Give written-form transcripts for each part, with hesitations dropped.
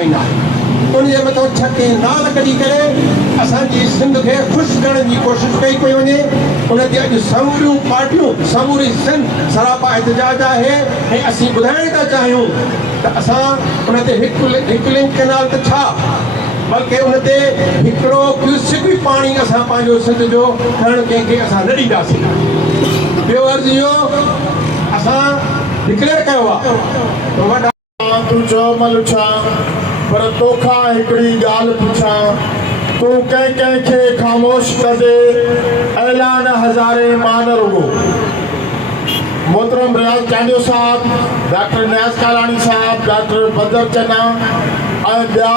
उनजे मथां छके नाल कढी करे असांजी सिंध खे ख़ुशि करण जी कोशिशि कई पई वञे। उन ते अॼु समूरियूं पार्टियूं समूरी सिंध सरापा एहतजाज आहे ऐं असीं ॿुधाइण था चाहियूं त असां उन ते हिकु लिंक कैनाल त छा बल्कि उन ते हिकिड़ो क्यूसिक बि पाणी असां पंहिंजो सिंध जो खणणु कंहिंखे असां न ॾींदासीं। ॿियो अर्ज़ु इहो असां डिक्लेयर कयो आहे तूं चओ मल छा पर तोखां हिकिड़ी ॻाल्हि पुछां तूं कंहिंखे ख़ामोश कदे ऐलान हज़ारे मान रुगो। मोहतरम रियाज़ चांडियो साहब, डॉक्टर नियाज़ कालानी साहब, डॉक्टर बदर चन्ना ऐं ॿिया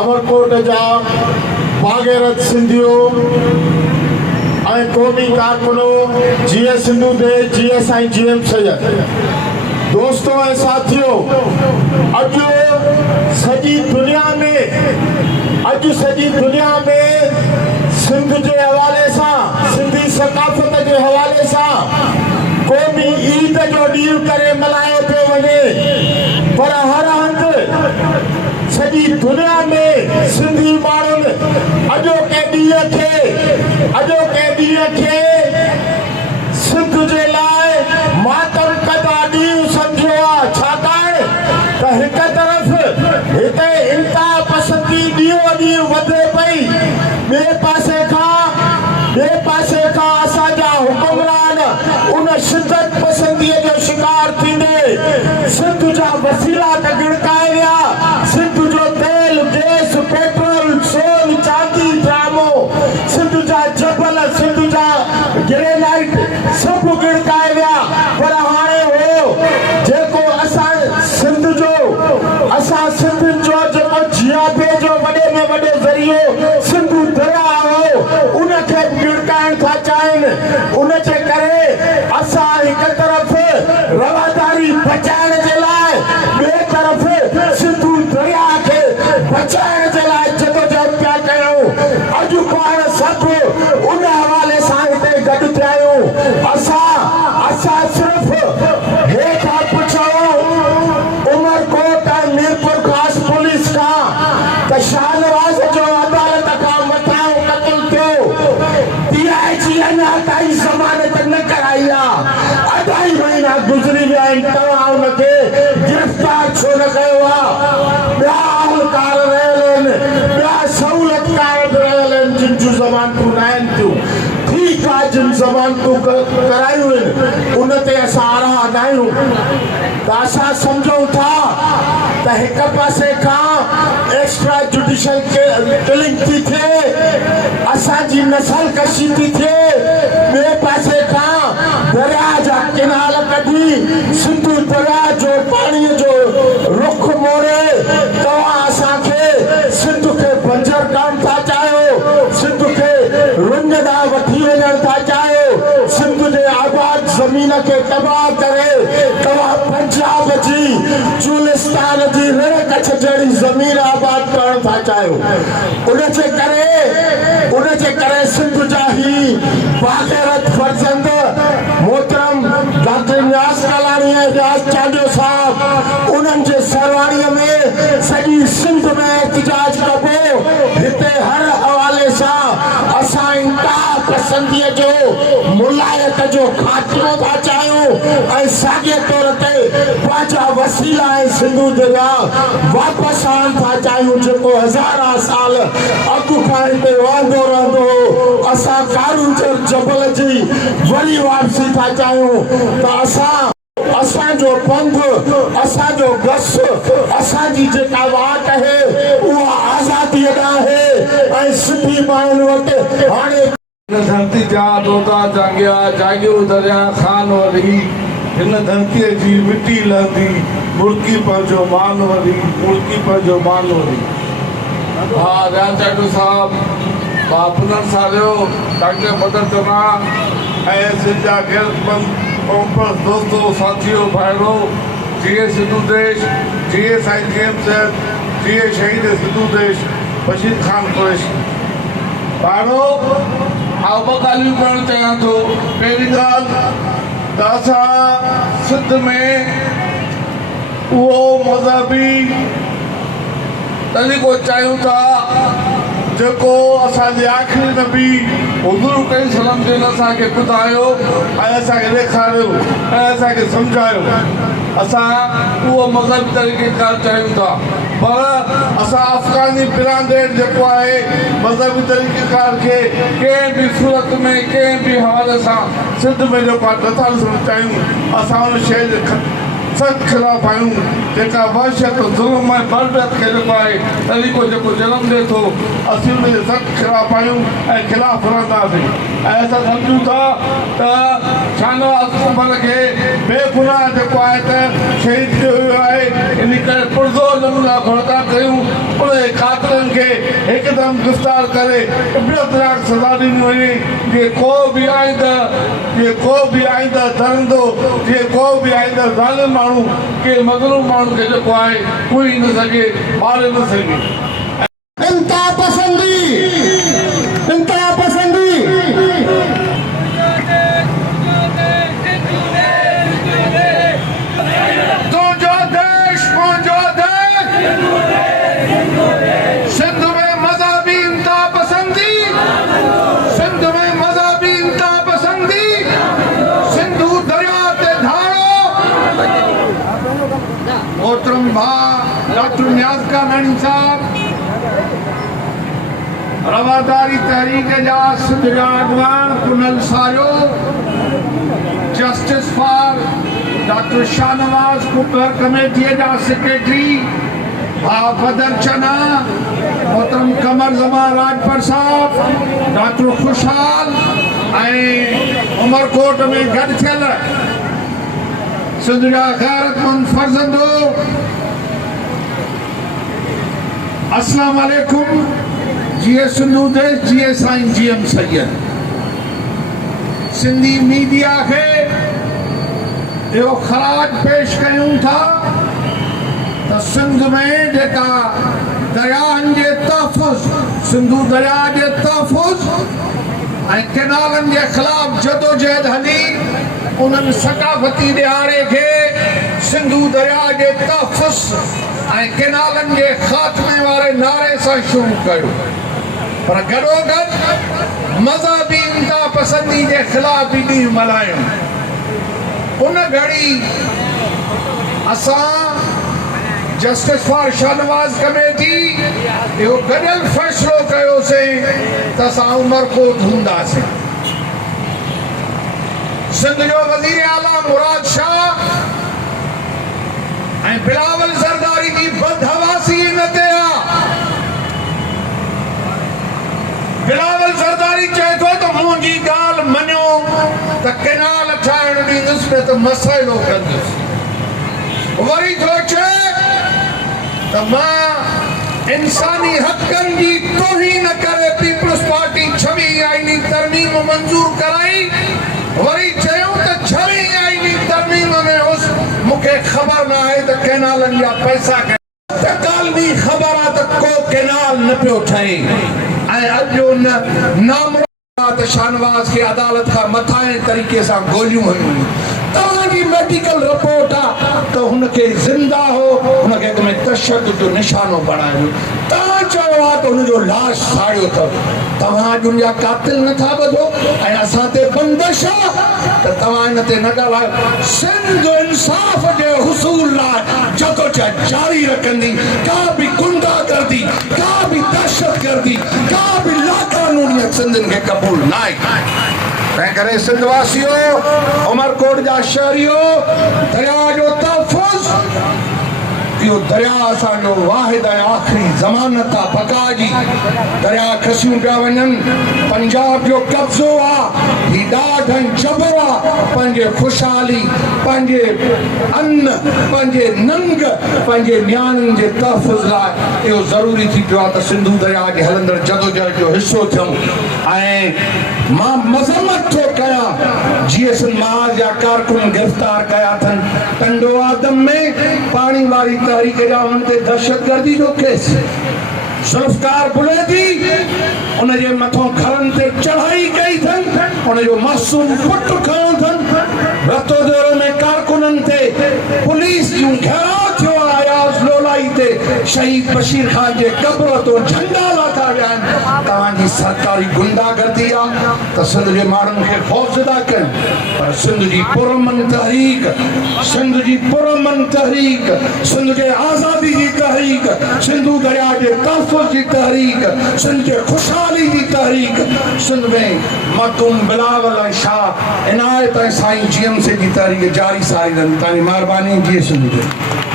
अमरकोट जा भागीरथ सिंधियो ऐं क़ौमी कारकुनो जीएस सिंधु देश जीएस ऐं जीएम सैयद दोस्तों ऐं साथियों, अॼु सॼी दुनिया में सिंध जे हवाले सां सिंधी सकाफ़त जे हवाले सां क़ौमी ईद जो ॾींहुं करे मल्हायो पियो वञे, पर हर हंधि सॼी दुनिया में सिंधी माण्हुनि अॼोके ॾींहं खे सिंध जे लाइ मातम कदा ॾींहुं सम्झियो आहे। छाकाणि त हिक तरफ़ हिते इंतिहा पसंदी ॾींहों ॾींहुं वधे पई, ॿिए पासे खां असांजा हुकुमरान उन शिदत पसंदीअ जो शिकार थींदे सिंध जा वसीला त गिणकाए विया, सिंध जो तेल गैस पेट्रोल सोन चांदी ड्रामो, सिंध जा जबल, सिंध जा ग्रेनाइट सभु गिणकाए विया। पर हाणे हो जेको असां सिंधियुनि जो जेको जियाबे जो वॾे में वॾो ज़रियो सिंधु दरिया हो उनखे गिणकाइण था चाहिनि। उन जे करे असां हिक तरफ़ रवादारी बचाइण जे लाइ, ॿिए तरफ़ सिंधु दरिया खे बचाइण जे लाइ जदोजहद पिया कयूं। अॼु पाण सभु उन हवाले सां हिते गॾु थिया आहियूं। असां सिर्फ़ हेठां पुछूं उमरकोट ऐं मीरपुर ख़ास पुलिस खां त शाहनवाज़ जो अदालत खां मथां क़त्ल थियो, DIG अञा ताईं ज़मानत न कराई आहे, 2.5 महीना गुज़री विया आहिनि, तव्हां हुनखे गिरफ़्तार छो न कयो आहे? ॿिया अहलकार रहियल आहिनि, ॿिया सहूलियतकार रहियल आहिनि जिन जूं ज़मानतूं न आहिनि थियूं। ठीकु आहे, जिन ज़मानतूं करायूं आहिनि उन ते असां आराह न आहियूं, त असां सम्झूं था त हिक पासे खां एक्स्ट्रा जुडिशियल किलिंग थी थिए, असांजी नस्ल कशी थी थिए, ॿिए पासे खां दरिया जा किनाल कढी सिंधु दरिया जो पाणीअ जो रुख मोड़े तव्हां असांखे सिंध खे बंजर करण था चाहियो, सिंध खे रुंज ॾांहुं वठी वञण था चाहियो, सिंध जे आबाद ज़मीन खे तबाह करे तव्हां पंजाब जी चूलिस्तान जी रण कच्छ जहिड़ी ज़मीन आबाद करण था चाहियो। उन जे करे सिंध जा ही भागीरथ फर्ज़ंद मोहतरम डॉक्टर नियाज़ कालानी ऐं रियाज़ चांडियो साहब उन्हनि जे सरवाणीअ में सॼी सिंध में एहतजाज कबो। हिते हर हवाले सां असां इंतिहा पसंदीअ जो मुलायत जो ख़ात्मो था चाहियूं ऐं साॻिए तौर ते पंहिंजा वसीला ऐं सिंधु दरिया वापसि आणण था चाहियूं, जेको हज़ारां साल अॻु खां हिते वहंदो रहंदो हो। असां कारून जबल जी वरी वापसी था चाहियूं त असांजो पंध, असांजो गस, असांजी जेका वाट आहे उहा आज़ादीअ ॾांहुं आहे ऐं सिंधी माण्हुनि वटि हाणे धरती जा दोता जाॻिया जाॻियो दरिया खान वरी, हिन धरतीअ जी मिटी लहंदी मुड़की पंहिंजो मान वरी, मुड़की पंहिंजो मान वरी। हा रियाज़ चांडियो साहब, पुनर सारियो, डॉक्टर बदर चन्ना ऐं सिंध जा गैरतमंद दोस्तों साथियों भाइरों, जीएस सिंधु देश, जीएस ऐं जीएम सैयद, जीएस शहीद सिंधु देश बशीर खान कुरैशी। भाइरों, ॿ ॻाल्हियूं करणु चाहियां थो। पहिरीं ॻाल्हि त असां सिंध में उहो मज़हबी तरीक़ो चाहियूं था जेको असांजे आख़िरी नबी हुज़ूर कई सलाम जिन असांखे ॿुधायो ऐं असांखे ॾेखारियो ऐं असांखे सम्झायो असां उहो मज़हबी तरीक़ेकार चाहियूं था पर असां अफ़गानी बिरांडेर जेको आहे मज़हबी तरीक़ेकार खे कंहिं बि सूरत में कंहिं बि हवाले सां सिंध में जेको आहे नथा ॾिसणु चाहियूं असां उन शइ जे सख़्तु ख़िलाफ़ु आहियूं जेका वहशत ज़ुल्म ऐं बरबत खे जेको आहे तरीक़ो जेको जनम ॾिए थो असीं उन जे सख़्तु ख़िलाफ़ु आहियूं ऐं ख़िलाफ़ु रहंदासीं ऐं असां सम्झूं था त शाहनवाज़ उमर खे बेगुनाह जेको आहे त शहीद कयो वियो आहे इन करे पुरज़ोर नमूना घुरता कयूं उन जे कातिलनि खे हिकदमि गिरफ़्तार करे इबरतनाक सज़ा ॾिनी वञे जीअं को बि आईंदह धरंदो जीअं को बि आईंदह ज़ालिम माण्हू के मज़लूम माण्हू खे जेको आहे कोई न सघे मारे न सघे इंतहा पसंदी तुंहिंजो देश मुंहिंजो देश सिंध में मज़हबी इंतहा पसंदी सिंध में मज़हबी इंतहा पसंदी सिंधु दरिया ते धारो मोहतरम भाउ डॉक्टर नियाज़ कानानी साहब रवादारी तहरीक जा सिंध जा अॻवान कुनल सायो justice for doctor Shahnawaz Kukar कमेटीअ जा सेक्रेटरी भाउ बदर चना मोहतरम कमर ज़मान राजपर साहब डॉक्टर खुशहाल ऐं उमरकोट में गॾु थियल सिंध जा गैरतमंद फर्ज़ंदो अस्सलाम वालेकुम जिए सिंधु देश जिए साईं जीएम सैयद सिंधी मीडिया खे इहो ख़राज पेश कयूं था त सिंध में जेका दरियाहनि जे तहफ़ुज़ सिंधु दरिया जे तहफ़ुज़ ऐं केनालनि जे ख़िलाफ़ जदोजहद हली उन्हनि सक़ाफ़ती ॾियारे खे सिंधु दरिया जे तहफ़ुज़ ऐं केनालनि जे ख़ात्मे वारे नारे सां शुरू कयो पर गॾोगॾु मज़हबी इंतहा पसंदी जे ख़िलाफ़ बि ॾींहुं मल्हायूं उन घड़ी असां जस्टिस फॉर शाहनवाज़ कमेटी इहो गॾियल फ़ैसिलो कयोसीं त असां उमरकोट हूंदासीं सिंध जो वज़ीर आला मुराद शाह ऐं बिलावल ज़रदारी जी बदहवासी इन ते आहे बिलावल ज़रदारी चए थो त मुंहिंजी ॻाल्हि मञो त केनाल ठाहिण ॾींदुसि न त मसइलो कंदुसि वरी थो चए त मां इंसानी हक़नि जी तौहीन करे पीपल्स पार्टी 26 आईनी तरमीम मंज़ूर कराई वरी चयूं त 26 आईनी तरमीम में मूंखे ख़बर न आहे त केनालनि जा पैसा ॻाल्हि बि ख़बर आहे त को केनाल न पियो ठहे ऐं अॼु उन नामुराद शाहनवाज़ खे अदालत खां मथां तरीक़े सां गोलियूं हुयूं तव्हांजी मेडिकल रिपोर्ट आहे त हुनखे ज़िंदा हो हुनखे में तशदुद जो निशानो बणायो तव्हां चयो आहे त हुनजो लाश साड़ियो अथव तव्हां अॼु हुनजा कातिल नथा ॿुधो ऐं असां ते बंदिश आहे त तव्हां हिन ते न ॻाल्हायो सिंध इंसाफ़ जे हुसूल लाइ जदोजहद जारी रखंदी का बि गुंडागर्दी का बि दहशतगर्दी का बि लाक़ानूनियत सिंधियुनि खे क़बूल न आहे तंहिं करे सिंध वासियो उमरकोट जा शहरियो दरिया जो तहफ़ुज़ इहो दरिया असांजो वाहिद ऐं आख़िरी ज़मानत आहे बका जी दरिया खसियूं पिया वञनि पंजाब जो कब्ज़ो आहे ही ॾाढनि जबर आहे पंहिंजे ख़ुशहाली पंहिंजे अन्न पंहिंजे नंग पंहिंजे नियाणियुनि जे तहफ़ुज़ लाइ इहो ज़रूरी थी पियो आहे त सिंधु दरिया जे हलंदड़ जदोजहद जो हिसो थियूं ऐं मां मज़म्मत थो कयां जीएस महाज जा कारकुन गिरफ़्तार कया अथनि टंडो आदम में पाणी वारी तहरीक जा उन ते दहशतगर्दी जो केस ज़ुल्फ़कार बुलैदी उन जे मथां घरनि ते चढ़ाई कई अथनि उनजो मासूम पुटु खयो अथनि रतोदेरो में कारकुननि ते पुलिस जूं घेराव थियो आहे अयाज़ लोला कारवाई ते शहीद बशीर खान जे कब्र तो झंडा लाथा विया आहिनि तव्हांजी सरकारी गुंडागर्दी आहे त सिंध जे माण्हुनि खे ख़ौफ़ज़दा कनि पर सिंध जी पुरमन तहरीक सिंध जी पुरमन तहरीक सिंध जे आज़ादी जी तहरीक सिंधु दरिया जे तहफ़ुज़ जी तहरीक सिंध जे ख़ुशहाली जी तहरीक सिंध में मखदूम बिलावल ऐं शाह इनायत ऐं साईं GMC जी तहरीक जारी सारी रहंदी तव्हांजी महिरबानी जी सिंध